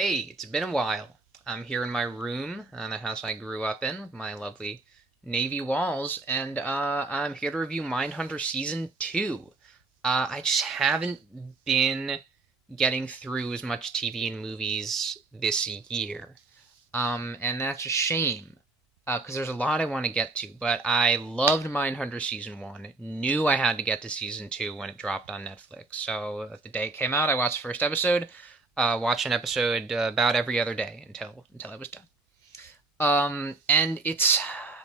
Hey, it's been a while. I'm here in my room in the house I grew up in with my lovely navy walls, and I'm here to review Mindhunter Season 2. I just haven't been getting through as much TV and movies this year, and that's a shame because there's a lot I want to get to, but I loved Mindhunter Season 1, knew I had to get to Season 2 when it dropped on Netflix, so the day it came out, I watched the first episode, watch an episode about every other day until I was done. And it's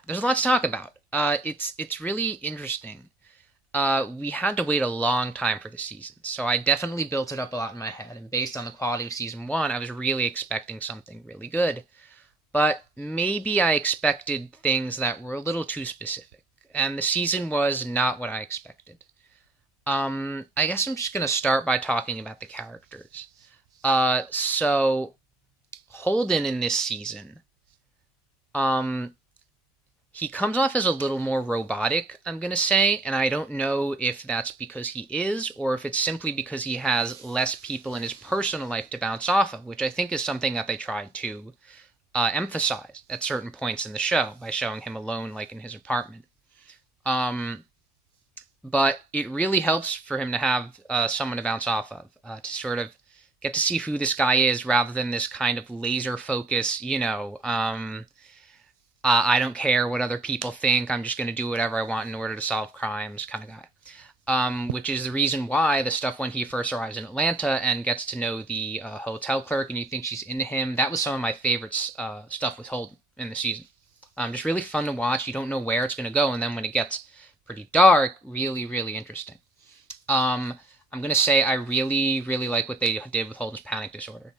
there's a lot to talk about. It's really interesting. We had to wait a long time for the season, so I definitely built it up a lot in my head. And based on the quality of season one, I was really expecting something really good. But maybe I expected things that were a little too specific, and the season was not what I expected. I guess I'm just gonna start by talking about the characters. So Holden in this season, um, he comes off as a little more robotic, I'm gonna say, and I don't know if that's because he is or if it's simply because he has less people in his personal life to bounce off of, which I think is something that they tried to emphasize at certain points in the show by showing him alone, like in his apartment. Um, but it really helps for him to have someone to bounce off of, to sort of get to see who this guy is rather than this kind of laser focus, I don't care what other people think. I'm just going to do whatever I want in order to solve crimes kind of guy. Which is the reason why the stuff when he first arrives in Atlanta and gets to know the hotel clerk and you think she's into him. That was some of my favorite stuff with Holden in the season. Just really fun to watch. You don't know where it's going to go, and then when it gets pretty dark, really, really interesting. Um, I'm gonna say I really, really like what they did with Holden's panic disorder.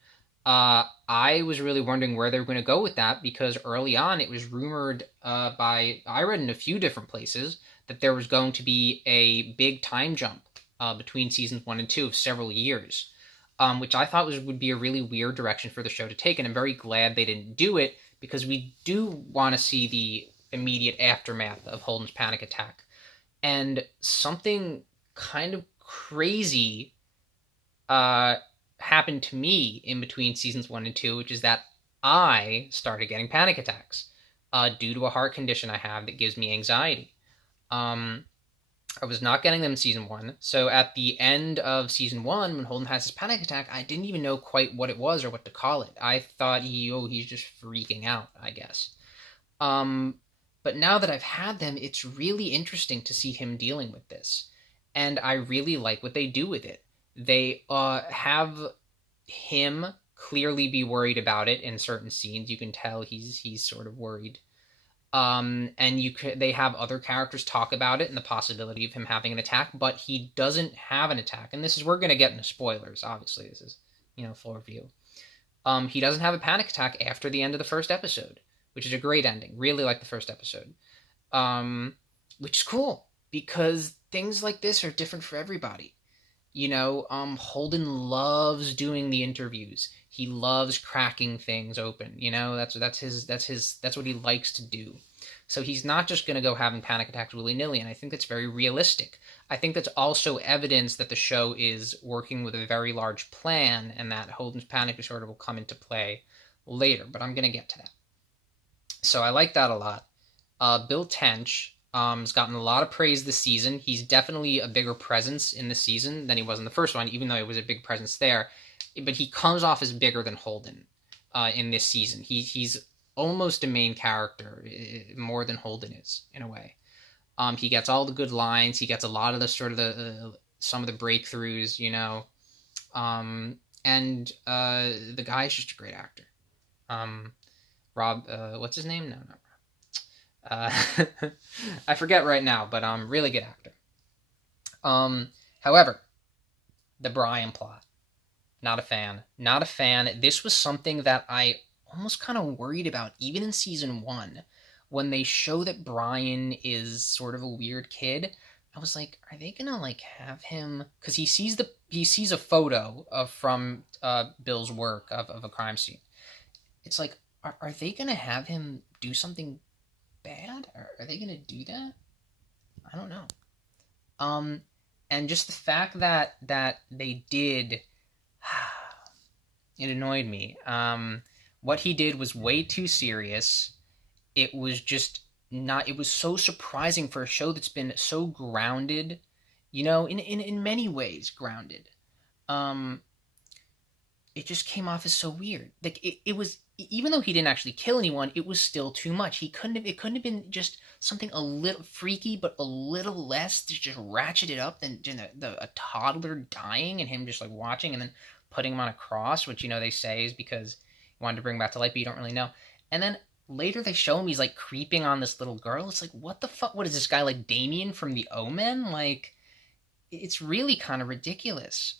I was really wondering where they were going to go with that because early on it was rumored by I read in a few different places that there was going to be a big time jump between seasons one and two of several years, which I thought would be a really weird direction for the show to take, and I'm very glad they didn't do it because we do want to see the immediate aftermath of Holden's panic attack, and something kind of crazy uh, happened to me in between seasons one and two, which is that I started getting panic attacks due to a heart condition I have that gives me anxiety. Um, I was not getting them in season one, so at the end of season one, when Holden has his panic attack, I didn't even know quite what it was or what to call it. I thought he's just freaking out, I guess. Um, but now that I've had them, it's really interesting to see him dealing with this. And I really like what they do with it. They have him clearly be worried about it in certain scenes. You can tell he's sort of worried. And they have other characters talk about it and the possibility of him having an attack, but he doesn't have an attack. And this is we're gonna get into spoilers. Obviously, this is full review. He doesn't have a panic attack after the end of the first episode, which is a great ending. Really like the first episode, which is cool because things like this are different for everybody. Holden loves doing the interviews. He loves cracking things open. That's what he likes to do. So he's not just going to go having panic attacks willy nilly, and I think that's very realistic. I think that's also evidence that the show is working with a very large plan, and that Holden's panic disorder will come into play later. But I'm going to get to that. So I like that a lot. Bill Tench has gotten a lot of praise this season. He's definitely a bigger presence in the season than he was in the first one, even though it was a big presence there. But he comes off as bigger than Holden in this season. He's almost a main character, more than Holden is in a way. He gets all the good lines. He gets a lot of the sort of some of the breakthroughs, and the guy's just a great actor. Rob, what's his name? No, not I forget right now, but really good actor. However, the Brian plot, not a fan. Not a fan. This was something that I almost kind of worried about, even in season one, when they show that Brian is sort of a weird kid. I was like, are they gonna have him? Because he sees a photo from Bill's work of a crime scene. It's like, are they gonna have him do something bad? Are they gonna do that? I don't know. Um, and just the fact that they did It annoyed me. What he did was way too serious. It was just not. It was so surprising for a show that's been so grounded, in many ways grounded. Um, it just came off as so weird. Like it was, even though he didn't actually kill anyone, it was still too much. He couldn't have. It couldn't have been just something a little freaky, but a little less to just ratchet it up than a toddler dying and him just like watching and then putting him on a cross, which they say is because he wanted to bring him back to life, but you don't really know. And then later they show him he's like creeping on this little girl. It's like, what the fuck? What is this guy, like Damien from The Omen? Like, it's really kind of ridiculous.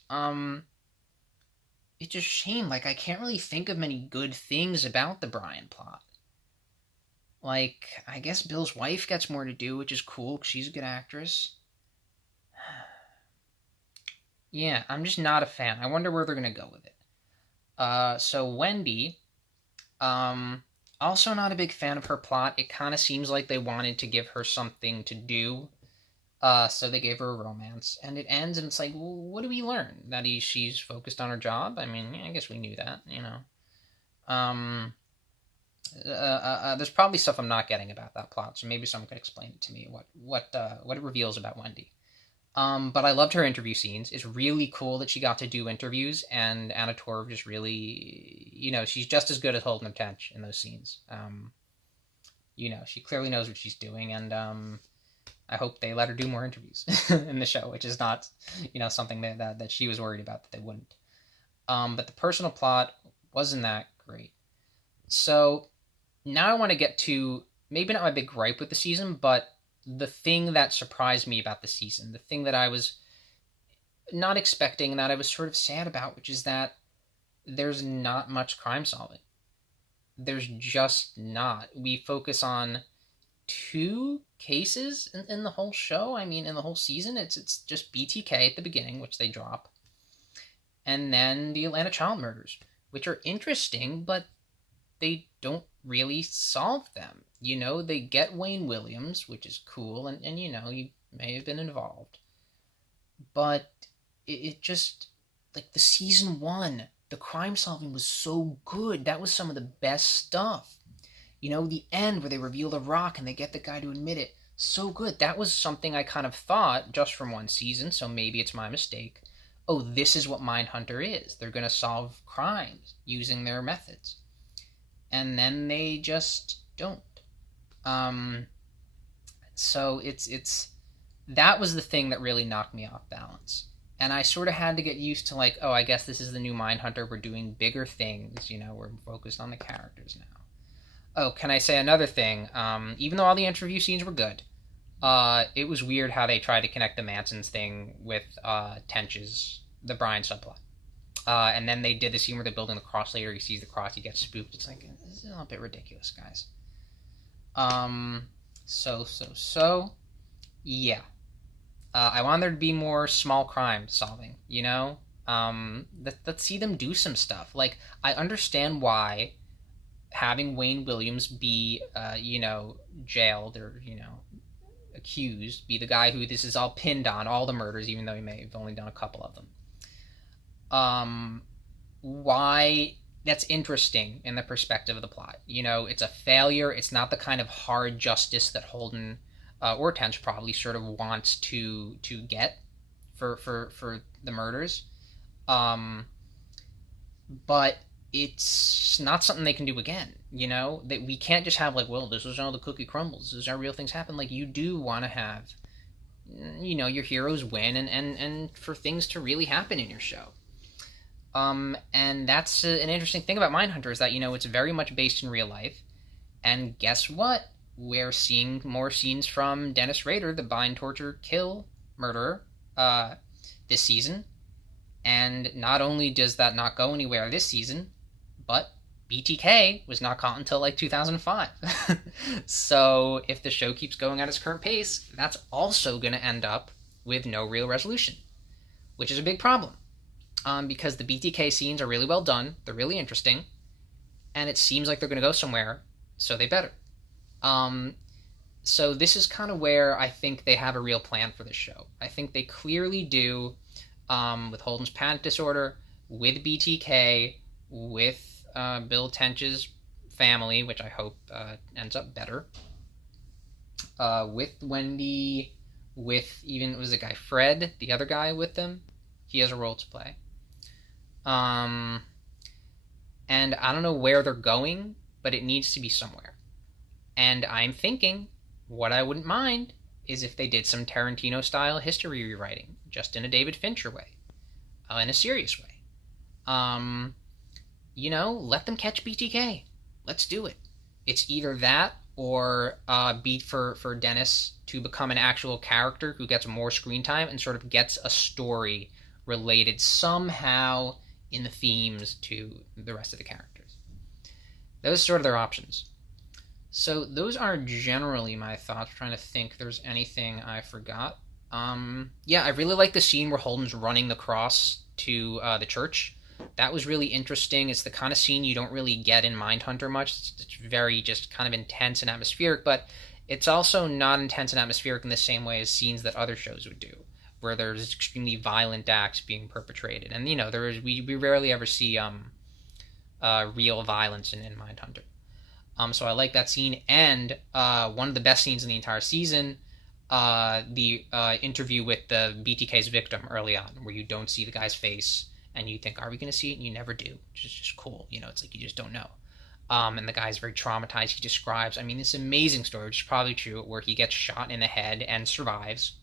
It's just shame. Like, I can't really think of many good things about the Brian plot. Like, I guess Bill's wife gets more to do, which is cool because she's a good actress. Yeah, I'm just not a fan. I wonder where they're gonna go with it. So Wendy, um, also not a big fan of her plot. It kind of seems like they wanted to give her something to do. So they gave her a romance, and it ends, and it's like, well, what do we learn? That she's focused on her job. I mean, yeah, I guess we knew that. Um, there's probably stuff I'm not getting about that plot, so maybe someone could explain it to me. What it reveals about Wendy. But I loved her interview scenes. It's really cool that she got to do interviews, and Anna Torv just really, she's just as good as holding a tench in those scenes. She clearly knows what she's doing, and I hope they let her do more interviews in the show, which is not, something that she was worried about that they wouldn't. But the personal plot wasn't that great. So now I want to get to maybe not my big gripe with the season, but the thing that surprised me about the season, the thing that I was not expecting and that I was sort of sad about, which is that there's not much crime solving. There's just not. We focus on two cases in the whole show. I mean, in the whole season, it's just BTK at the beginning, which they drop, and then the Atlanta child murders, which are interesting, but they don't really solve them. They get Wayne Williams, which is cool, and he may have been involved. But it just, like, the season one, the crime solving was so good. That was some of the best stuff. The end where they reveal the rock and they get the guy to admit it. So good. That was something I kind of thought just from one season, so maybe it's my mistake. Oh, this is what Mindhunter is. They're going to solve crimes using their methods. And then they just don't. So it's that was the thing that really knocked me off balance. And I sort of had to get used to, like, oh, I guess this is the new Mindhunter. We're doing bigger things, we're focused on the characters now. Oh, can I say another thing? Even though all the interview scenes were good, it was weird how they tried to connect the Mansons thing with Tench's, the Brian subplot. And then they did the scene where they're building the cross later. He sees the cross, he gets spooked. It's like, this is a bit ridiculous, guys. Yeah. I want there to be more small crime solving, let's see them do some stuff. Like, I understand why having Wayne Williams be, jailed or, accused, be the guy who this is all pinned on, all the murders, even though he may have only done a couple of them. Why that's interesting in the perspective of the plot. It's a failure. It's not the kind of hard justice that Holden or Tench probably sort of wants to get for the murders. But it's not something they can do again. That we can't just have, like, well, this is how the cookie crumbles. This is how real things happen. Like, you do want to have, your heroes win and for things to really happen in your show. And that's an interesting thing about Mindhunter is that, it's very much based in real life. And guess what? We're seeing more scenes from Dennis Rader, the bind, torture, kill murderer, this season. And not only does that not go anywhere this season, but BTK was not caught until like 2005. So if the show keeps going at its current pace, that's also going to end up with no real resolution, which is a big problem. Because the BTK scenes are really well done, they're really interesting, and it seems like they're going to go somewhere, so they better. So this is kind of where I think they have a real plan for this show. I think they clearly do, with Holden's panic disorder, with BTK, with Bill Tench's family, which I hope ends up better. With Wendy, with even it was the guy Fred, the other guy with them. He has a role to play. Um, and I don't know where they're going, but it needs to be somewhere. And I'm thinking, what I wouldn't mind is if they did some Tarantino style history rewriting, just in a David Fincher way, in a serious way. Um, let them catch BTK. Let's do it. It's either that or beat for Dennis to become an actual character who gets more screen time and sort of gets a story related somehow in the themes to the rest of the characters. Those are sort of their options. So those are generally my thoughts. I'm trying to think if there's anything I forgot. Yeah, I really like the scene where Holden's running the cross to the church. That was really interesting. It's the kind of scene you don't really get in Mindhunter much. It's very just kind of intense and atmospheric, but it's also not intense and atmospheric in the same way as scenes that other shows would do, where there's extremely violent acts being perpetrated. And we rarely ever see real violence in Mindhunter. So I like that scene, and one of the best scenes in the entire season, the interview with the BTK's victim early on, where you don't see the guy's face, and you think, are we going to see it? And you never do, which is just cool. It's like you just don't know. And the guy's very traumatized. He describes, this amazing story, which is probably true, where he gets shot in the head and survives,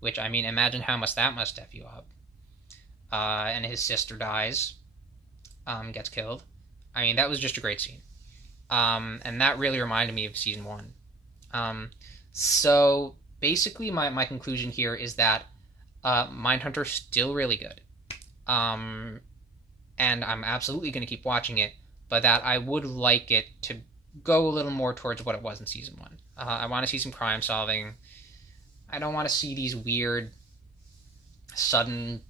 which, imagine how much that must F you up. And his sister dies, gets killed. That was just a great scene. And that really reminded me of season one. So basically, my conclusion here is that Mindhunter's still really good. And I'm absolutely going to keep watching it, but that I would like it to go a little more towards what it was in season one. I want to see some crime solving. I don't want to see these weird, sudden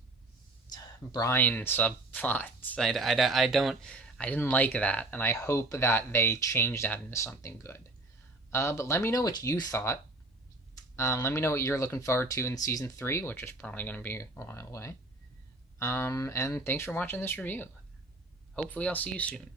Brian subplots. I didn't like that, and I hope that they change that into something good. But let me know what you thought. Let me know what you're looking forward to in season 3, which is probably going to be a while away. And thanks for watching this review. Hopefully I'll see you soon.